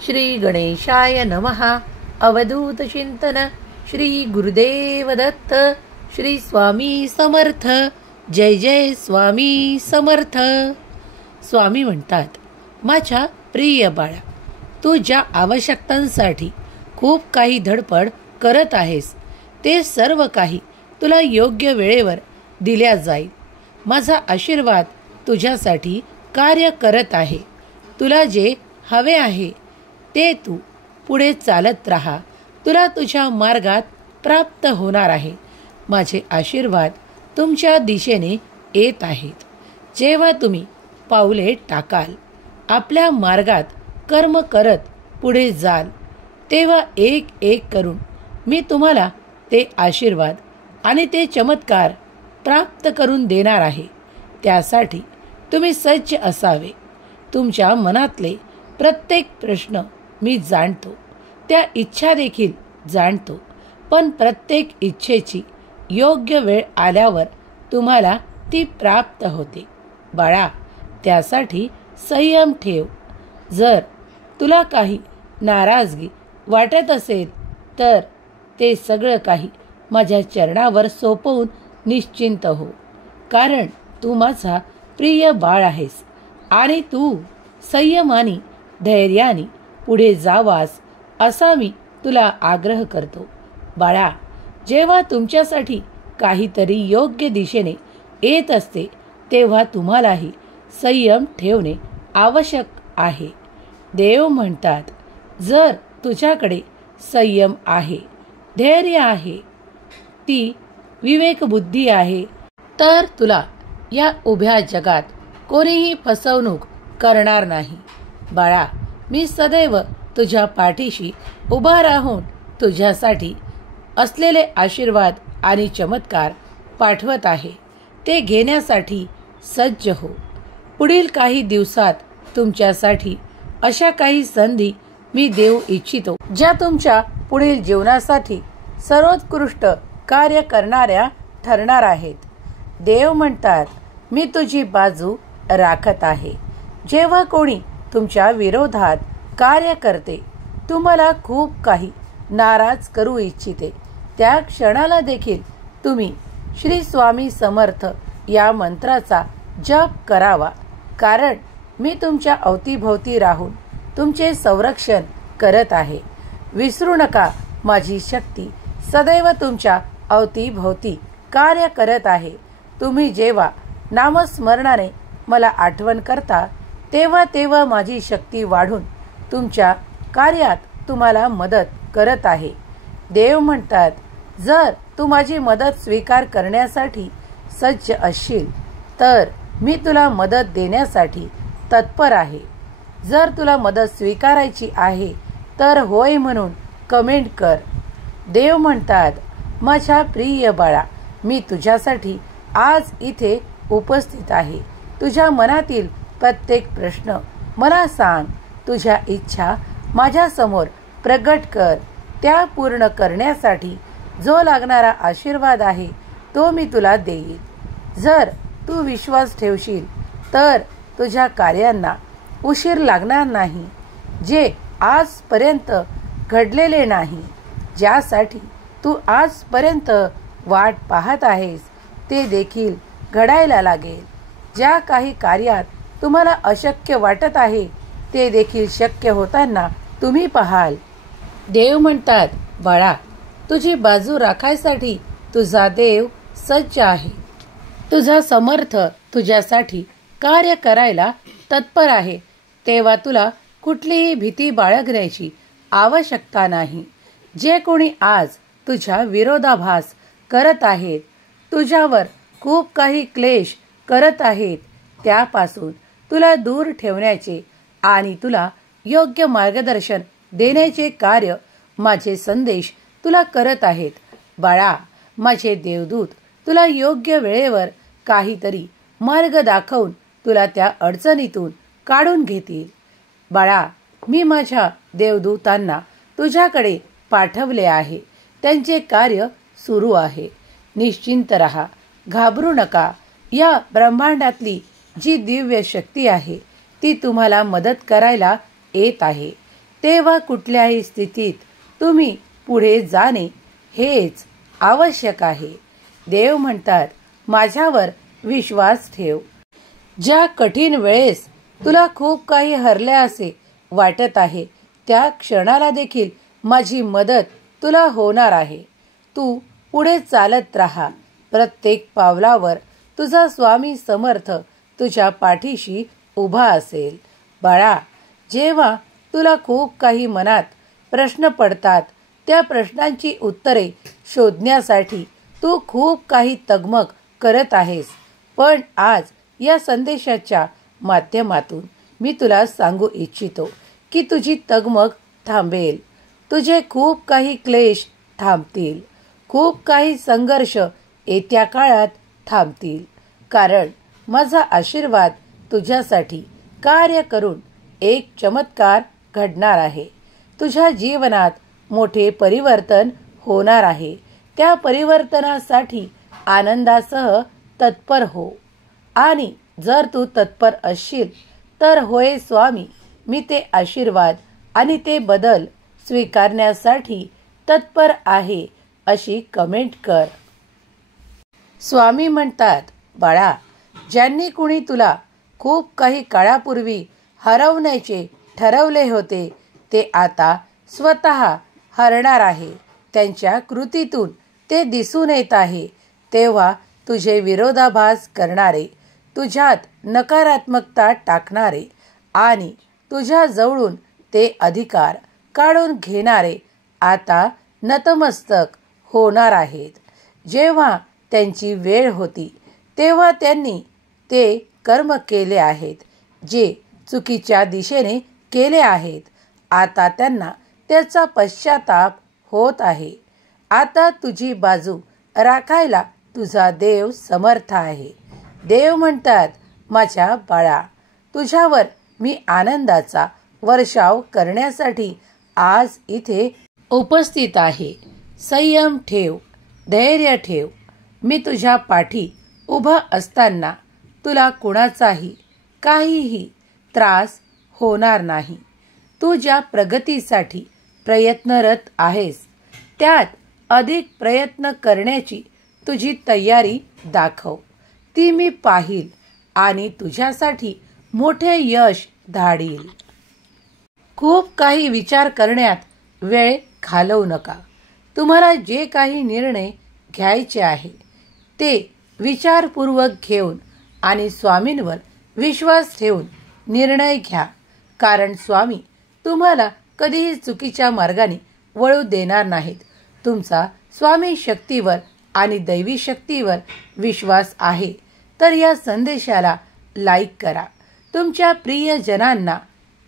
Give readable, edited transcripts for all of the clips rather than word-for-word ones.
श्री गणेशाय नमः. अवधूत चिंतन श्री गुरुदेव दत्त. श्री स्वामी समर्थ. जय जय स्वामी समर्थ. स्वामी म्हणतात, माझ्या प्रिय बाळा, तू ज्या आवश्यकतांसाठी खूप काही धडपड करत आहेस ते सर्व काही तुला योग्य वेळेवर दिल्या जाईल. माझा आशीर्वाद तुझ्यासाठी कार्य करत आहे. तुला जे हवे आहे ते तू पुढे चालत राहा. तुला तुझ्या मार्गात प्राप्त होणार आहे. माझे आशीर्वाद तुमच्या दिशेने येत आहेत. जेव्हा तुम्ही पाऊले टाकाल, आपल्या मार्गात कर्म करत पुढे जाल, तेव्हा एक एक करून मी तुम्हाला ते आशीर्वाद आणि ते चमत्कार प्राप्त करून देणार आहे. त्यासाठी तुम्ही सज्ज असावे. तुमच्या मनातले प्रत्येक प्रश्न मी जाणतो, त्या इच्छा देखील जाणतो. पण प्रत्येक इच्छेची योग्य वेळ आल्यावर तुम्हाला ती प्राप्त होते. बाळा, त्यासाठी संयम ठेव. जर तुला काही नाराजगी वाटत असेल तर ते सगळं काही माझ्या चरणावर सोपवून निश्चिंत हो. कारण तू माझा प्रिय बाळ आहेस आणि तू संयमाने धैर्याने पुढे जावास असा मी तुला आग्रह करतो. बाळा, जेव्हा तुमच्यासाठी काहीतरी योग्य दिशेने येत असते तेव्हा तुम्हालाही संयम ठेवणे आवश्यक आहे. देव म्हणतात, जर तुझ्याकडे संयम आहे, धैर्य आहे, ती विवेकबुद्धी आहे, तर तुला या उभ्या जगात कोणीही फसवणूक करणार नाही. बाळा, मी सदैव तुझ्या पाठीशी उभा राहून तुझ्यासाठी असलेले आशीर्वाद आणि चमत्कार पाठवत आहे. ते घेण्यासाठी सज्ज हो. पुढील काही दिवसात तुमच्यासाठी अशा काही संधी मी देऊ इच्छितो ज्या तुमच्या पुढील जीवनासाठी सर्वोत्कृष्ट कार्य करणाऱ्या ठरणार आहेत. देव म्हणतात, मी तुझी बाजू राखत आहे. जेव्हा कोणी तुमच्या विरोधात कार्य करते, तुम्हाला खूप काही नाराज करू इच्छिते, त्या क्षणाला देखील तुम्ही श्री स्वामी समर्थ या मंत्राचा जप करावा. कारण मी तुमच्या अवतीभोवती राहून तुमचे संरक्षण करत आहे. विसरू नका, माझी शक्ती सदैव तुमच्या अवतीभोवती कार्य करत आहे. तुम्ही जेव्हा नामस्मरणाने मला आठवण करता तेव्हा तेव्हा माझी शक्ती वाढून तुमच्या कार्यात तुम्हाला मदत करत आहे. देव म्हणतात, जर तू माझी मदत स्वीकार करण्यासाठी सज्ज असशील तर मी तुला मदत देण्यासाठी तत्पर आहे. जर तुला मदत स्वीकारायची आहे तर होय म्हणून कमेंट कर. देव म्हणतात, माझ्या प्रिय बाळा, मी तुझ्यासाठी आज इथे उपस्थित आहे. तुझ्या मनातील प्रत्येक प्रश्न मला सांग. तुझ्या इच्छा माझ्या समोर प्रगट कर. त्या पूर्ण करण्यासाठी जो लागणारा आशीर्वाद आहे तो मी तुला देईन. जर तू विश्वास ठेवशील तर तुझ्या कार्यांना उशीर लागणार नाही. जे आजपर्यंत घडलेले नाही, ज्यासाठी तू आजपर्यंत वाट पाहत आहेस, ते देखील घडायला लागेल. ज्या काही कार्यात तुम्हाला अशक्य वाटत आहे ते देखील शक्य होताना तुम्ही पाहाल. देव म्हणतात, बाळा, तुझी बाजू राखायसाठी तुझा देव सज्ज आहे. तुझा समर्थ तुझ्यासाठी कार्य करायला तत्पर आहे. तेव्हा तुला कुठलीही भीती बाळगण्याची आवश्यकता नाही. जे कोणी आज तुझ्या विरोधाभास करत आहेत, तुझ्यावर खूप काही क्लेश करत आहेत, त्यापासून तुला दूर ठेवण्याचे आणि तुला योग्य मार्गदर्शन देण्याचे कार्य माझे संदेश तुला करत आहेत. बाळा, माझे देवदूत तुला योग्य वेळेवर काहीतरी मार्ग दाखवून तुला त्या अडचणीतून काढून घेतील. बाळा, मी माझ्या देवदूतांना तुझ्याकडे पाठवले आहे. त्यांचे कार्य सुरू आहे. निश्चिंत रहा, घाबरू नका. या ब्रह्मांडातली जी दिव्य शक्ती आहे ती तुम्हाला मदत करायला येत आहे. तेव्हा कुठल्याही स्थितीत तुम्ही पुढे जाणे हेच आवश्यक आहे. देव म्हणतात, माझ्यावर विश्वास ठेव. ज्या कठीण वेळेस तुला खूप काही हरले असे वाटत आहे, त्या क्षणाला देखील माझी मदत तुला होणार आहे. तू पुढे चालत राहा. प्रत्येक पावलावर तुझा स्वामी समर्थ तुझ्या पाठीशी उभा असेल. बाळा, जेव्हा तुला खूप काही मनात प्रश्न पडतात, त्या प्रश्नांची उत्तरे शोधण्यासाठी तू खूप काही तगमग करत आहेस. पण आज या संदेशाच्या माध्यमातून मी तुला सांगू इच्छितो की तुझी तगमग थांबेल. तुझे खूप काही क्लेश थांबतील. खूप काही संघर्ष येत्या काळात थांबतील. कारण माझा आशीर्वाद तुझ्यासाठी कार्य करून एक चमत्कार घडणार आहे. तुझ्या जीवनात मोठे परिवर्तन होणार आहे. त्या परिवर्तनासाठी आनंदासह तत्पर हो. आणि जर तू तत्पर असशील तर होय स्वामी, मी ते आशीर्वाद आणि ते बदल स्वीकारण्यासाठी तत्पर आहे अशी कमेंट कर. स्वामी म्हणतात, बाळा, ज्यांनी कुणी तुला खूप काही काळापूर्वी हरवण्याचे ठरवले होते, ते आता स्वतः हरणार आहे. त्यांच्या कृतीतून ते दिसून येत आहे. तेव्हा तुझे विरोधाभास करणारे, तुझ्यात नकारात्मकता टाकणारे आणि तुझ्या जवळून ते अधिकार काढून घेणारे आता नतमस्तक होणार आहेत. जेव्हा त्यांची वेळ होती तेव्हा त्यांनी ते कर्म केले आहेत जे चुकीच्या दिशेने केले आहेत. आता त्यांना त्याचा पश्चाताप होत आहे. आता तुझी बाजू राखायला तुझा देव समर्थ आहे. देव म्हणतात, माझ्या बाळा, तुझ्यावर मी आनंदाचा वर्षाव करण्यासाठी आज इथे उपस्थित आहे. संयम ठेव, धैर्य ठेव. मी तुझ्या पाठी उभा असताना तुला कुणाचाही काहीही त्रास होणार नाही. तू ज्या प्रगतीसाठी प्रयत्नरत आहेस त्यात अधिक प्रयत्न करण्याची तुझी तयारी दाखव. ती मी पाहील आणि तुझ्यासाठी मोठे यश धाडील. खूप काही विचार करण्यात वेळ घालवू नका. तुम्हाला जे काही निर्णय घ्यायचे आहे ते विचारपूर्वक घेऊन आणि स्वामींवर विश्वास ठेवून निर्णय घ्या. कारण स्वामी तुम्हाला कधीही चुकीच्या मार्गाने वळू देणार नाहीत. तुमचा स्वामी शक्तीवर आणि दैवी शक्तीवर विश्वास आहे तर या संदेशाला लाईक करा. तुमच्या प्रियजनांना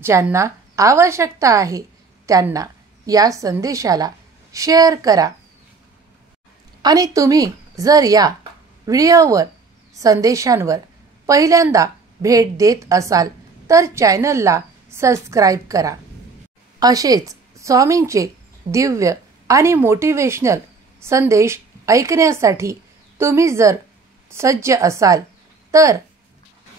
ज्यांना आवश्यकता आहे त्यांना या संदेशाला शेअर करा. आणि तुम्ही जर या व्हिडिओवर संदेशांवर पहिल्यांदा भेट देत असाल तर चॅनलला सबस्क्राईब करा. असेच स्वामींचे दिव्य आणि मोटिवेशनल संदेश ऐकण्यासाठी तुम्ही जर सज्ज असाल तर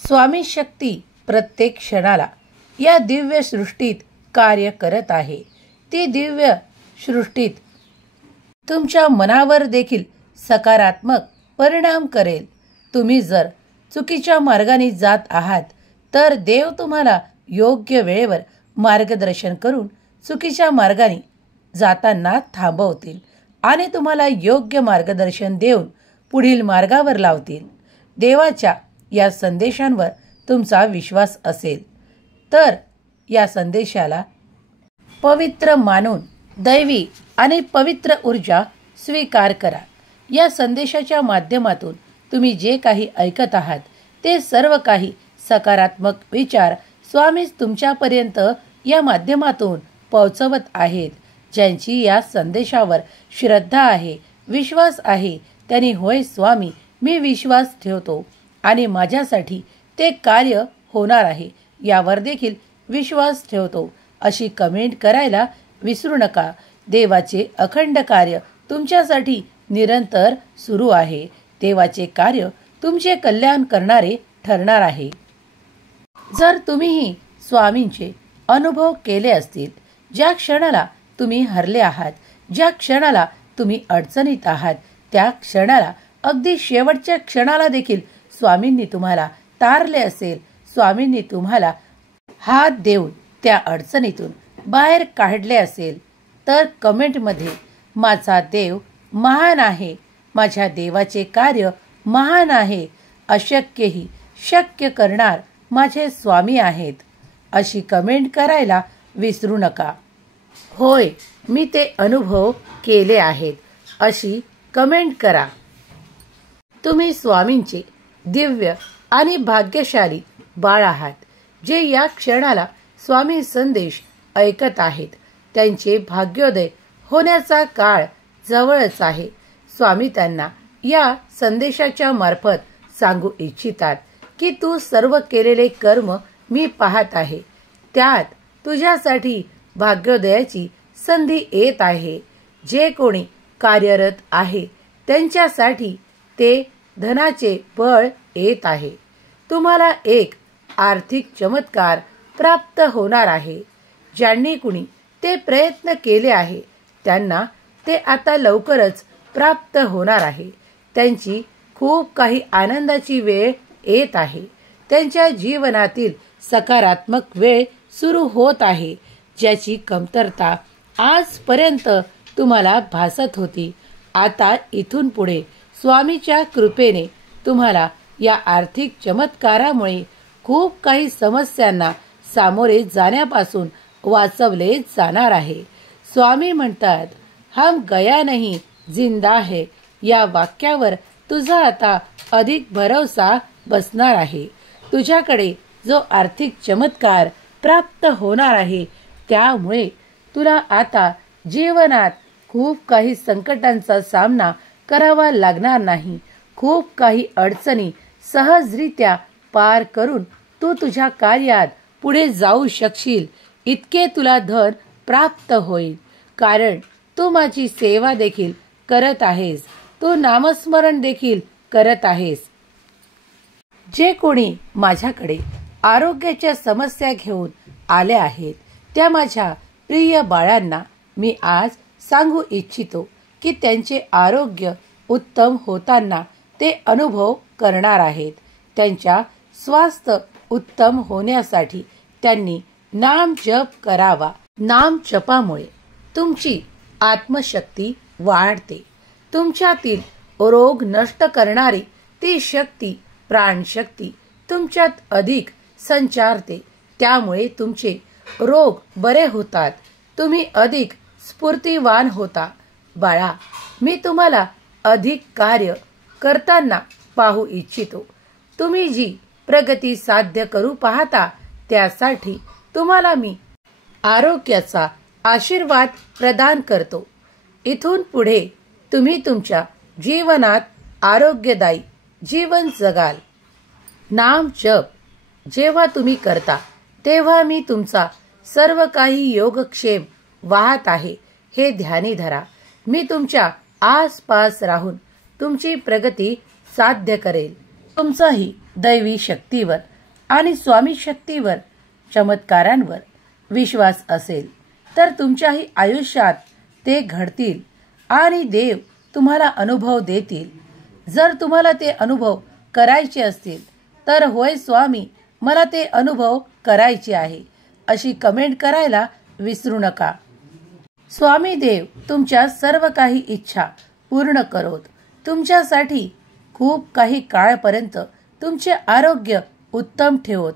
स्वामी शक्ती प्रत्येक क्षणाला या दिव्य सृष्टीत कार्य करत आहे. ती दिव्य सृष्टीत तुमच्या मनावर देखील सकारात्मक परिणाम करेल. तुम्ही जर चुकीच्या मार्गाने जात आहात तर देव तुम्हाला योग्य वेळेवर मार्गदर्शन करून चुकीच्या मार्गाने जाताना थांबवतील आणि तुम्हाला योग्य मार्गदर्शन देऊन पुढील मार्गावर लावतील. देवाच्या या संदेशांवर तुमचा विश्वास असेल तर या संदेशाला पवित्र मानून दैवी आणि पवित्र ऊर्जा स्वीकार करा. या संदेशाच्या माध्यमातून तुम्ही जे काही ऐकत आहात ते सर्व काही सकारात्मक विचार स्वामीच तुमच्यापर्यंत या माध्यमातून पोहोचवत आहेत. ज्यांची या संदेशावर श्रद्धा आहे, विश्वास आहे, त्यांनी होय स्वामी, मी विश्वास ठेवतो आणि माझ्यासाठी ते कार्य होणार आहे यावर देखील विश्वास ठेवतो अशी कमेंट करायला विसरू नका. देवाचे अखंड कार्य तुमच्यासाठी निरंतर सुरू आहे. देवाचे कार्य तुमचे कल्याण करणारे ठरणार आहे. जर तुम्हीही स्वामींचे अनुभव केले असतील ज्या क्षणाला तुम्ही हरले आहात, ज्या क्षणाला तुम्ही अडचणीत आहात, त्या क्षणाला, अगदी शेवटच्या क्षणाला देखील स्वामींनी तुम्हाला तारले असेल, स्वामींनी तुम्हाला हात देऊन त्या अडचणीतून बाहेर काढले असेल, तर कमेंटमध्ये माझा देव महान आहे, माझ्या देवाचे कार्य महान आहे, अशक्यही शक्य करणार माझे स्वामी आहेत, अशी कमेंट करायला विसरू नका. होय, मी ते अनुभव केले आहेत, अशी कमेंट करा. तुम्ही स्वामींचे दिव्य आणि भाग्यशाली बाळ आहात, जे या क्षणाला स्वामी संदेश ऐकत आहेत. त्यांचे भाग्योदय होण्याचा काळ जवळच आहे. स्वामी त्यांना या संदेशाच्या मार्फत सांगू इच्छितात की तू सर्व केलेले कर्म मी पाहत आहे, त्यात तुझ्यासाठी भाग्योदयाची संधी येत आहे. जे कोणी कार्यरत आहे त्यांच्यासाठी ते धनाचे बळ येत आहे. तुम्हाला एक आर्थिक चमत्कार प्राप्त होणार आहे. ज्यांनी कुणी ते प्रयत्न केले आहे त्यांना ते आता लवकरच प्राप्त होणार आहे. त्यांची खूप काही आनंदाची वेळ येत आहे. त्यांच्या जीवनातील सकारात्मक वेळ सुरू होत आहे, ज्याची कमतरता आजपर्यंत तुम्हाला भासत होती. आता इथून पुढे स्वामीच्या कृपेने तुम्हाला या आर्थिक चमत्कारामुळे खूप काही समस्यांना सामोरे जाण्यापासून वाचवले जाणार आहे. स्वामी म्हणतात, हम गया नहीं जिंदा है, या वाक्यावर तुझा आता अधिक भरोसा बसणार आहे. तुझ्याकडे जो आर्थिक चमत्कार प्राप्त होणार आहे, त्यामुळे तुला आता जीवनात खूप काही संकटांचा सामना करावा लागणार नाही. खूप काही अडचणी सहजरित्या पार करून तू तुझ्या कार्यात पुढे जाऊ शकशील. इतके तुला धन प्राप्त होईल, कारण तू माझी सेवा देखील करत आहेस, तू नामस्मरण देखील करत आहेस. जे कोणी माझ्याकडे आरोग्याच्या समस्या घेऊन आले आहेत, त्या माझ्या प्रिय बाळांना मी आज सांगू इच्छितो की त्यांचे आरोग्य उत्तम होताना ते अनुभव करणार आहेत. त्यांच्या स्वास्थ्य उत्तम होण्यासाठी त्यांनी नाम जप करावा. नाम जपामुळे तुमची आत्मशक्ती वाढते. तुमच्यातील रोग नष्ट करणारी ती शक्ती, प्राणशक्ती तुमच्यात अधिक संचारते. त्यामुळे तुमचे रोग बरे होतात. तुम्ही अधिक स्फूर्तिवान होता. बाळा, मी तुम्हाला अधिक कार्य करताना पाहू इच्छितो. तुम्ही जी प्रगती साध्य करू पाहता, त्यासाठी तुम्हाला मी आरोग्याचा आशीर्वाद प्रदान करतो. इथून पुढे तुम्ही तुमच्या जीवनात आरोग्यदायी जीवन जगाल. नाम जप जेव्हा तुम्ही करता, तेव्हा मी तुमचा सर्व काही योगक्षेम वाहत आहे हे ध्यानी धरा. मी तुमच्या आसपास राहून तुमची प्रगती साध्य करेल. तुमचाही दैवी शक्तीवर आणि स्वामी शक्तीवर, चमत्कारांवर विश्वास असेल तर तुमच्याही आयुष्यात ते घडतील आणि देव तुम्हाला अनुभव देतील. जर तुम्हाला ते अनुभव करायचे असतील तर होय स्वामी, मला ते अनुभव करायचे आहे, अशी कमेंट करायला विसरू नका. स्वामी देव तुमच्या सर्व काही इच्छा पूर्ण करोत. तुमच्यासाठी खूप काही काळपर्यंत तुमचे आरोग्य उत्तम ठेवत.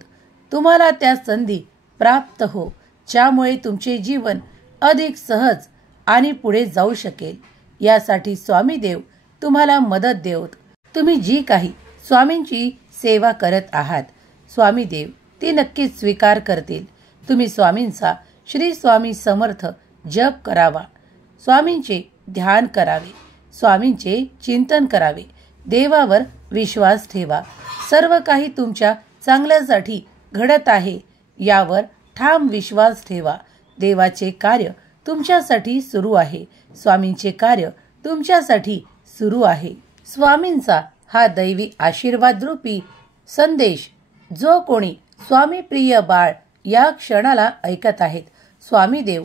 तुम्हाला त्या संधी प्राप्त हो, ज्यामुळे तुमचे जीवन अधिक सहज आणि पुढे जाऊ शकेल. यासाठी स्वामी देव तुम्हाला मदत देवत. तुम्ही जी काही स्वामींची सेवा करत आहात, स्वामी देव ती नक्कीच स्वीकार करतील. तुम्ही स्वामींचा श्री स्वामी समर्थ जप करावा. स्वामींचे ध्यान करावे. स्वामींचे चिंतन करावे. देवावर विश्वास ठेवा. सर्व काही तुमच्या चांगल्यासाठी घडत आहे यावर ठाम विश्वास ठेवा. देवाचे कार्य तुमच्यासाठी सुरू आहे. स्वामींचे कार्य तुमच्यासाठी सुरू आहे. स्वामींचा हा दैवी आशीर्वाद रूपी संदेश जो कोणी स्वामी प्रिय बाळ या क्षणाला ऐकत आहेत, स्वामी देव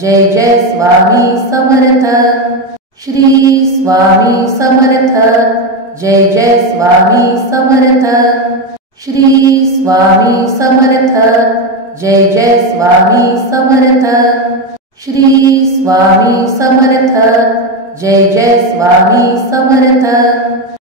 जय जय स्वामी समर्थ श्री स्वामी समर्थ जय जय स्वामी समर्थ श्री स्वामी समर्थ जय जय स्वामी समर्थ श्री स्वामी समर्थ जय जय स्वामी समर्थ